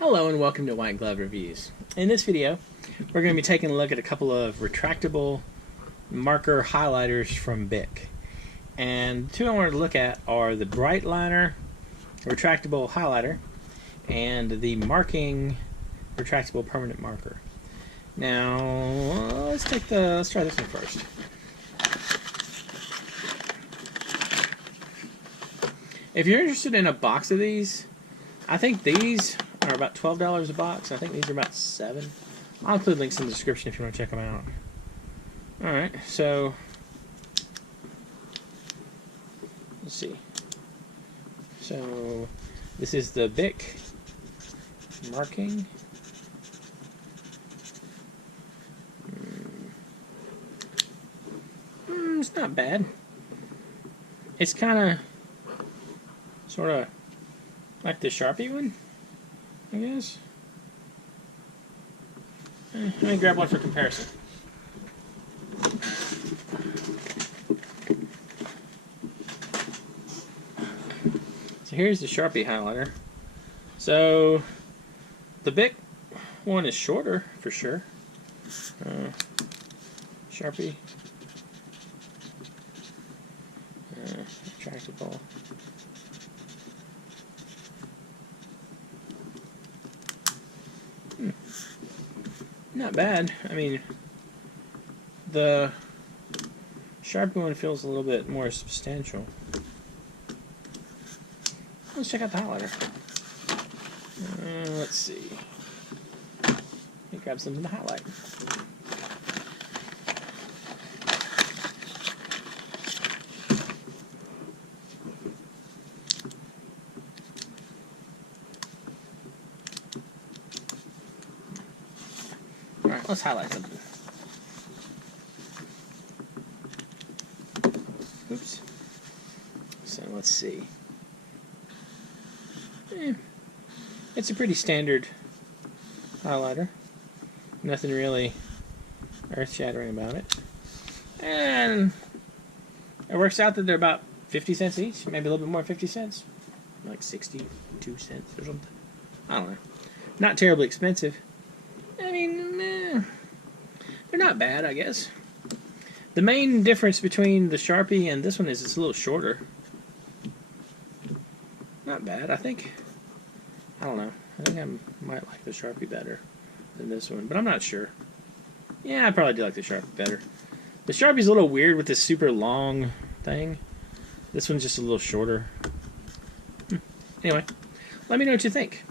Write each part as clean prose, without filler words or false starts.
Hello and welcome to White Glove Reviews. In this video, we're going to be taking a look at a couple of retractable marker highlighters from Bic. And the two I wanted to look at are the Brite liner retractable highlighter and the marking retractable permanent marker. Now, let's try this one first. If you're interested in a box of these, I think these are about $12 a box. I think these are about $7. I'll include links in the description if you want to check them out. Alright, so let's see. So this is the Bic marking. It's not bad. It's kind of sort of like the Sharpie one, I guess. Let me grab one for comparison. So here's the Sharpie highlighter. So the Bic one is shorter for sure. Sharpie. Retractable. Not bad. I mean, the Sharpie one feels a little bit more substantial. Let's check out the highlighter. Let's see. Let me grab something to highlight. Alright, let's highlight something. Oops. So let's see. It's a pretty standard highlighter. Nothing really earth-shattering about it. And it works out that they're about 50 cents each. Maybe a little bit more, 50 cents. Like 62 cents or something. I don't know. Not terribly expensive. I mean, they're not bad, I guess. The main difference between the Sharpie and this one is it's a little shorter. Not bad, I think. I don't know. I think I might like the Sharpie better than this one, but I'm not sure. Yeah, I probably do like the Sharpie better. The Sharpie's a little weird with this super long thing. This one's just a little shorter. Anyway, let me know what you think.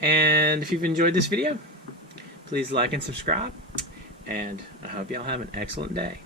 And if you've enjoyed this video, please like and subscribe, and I hope y'all have an excellent day.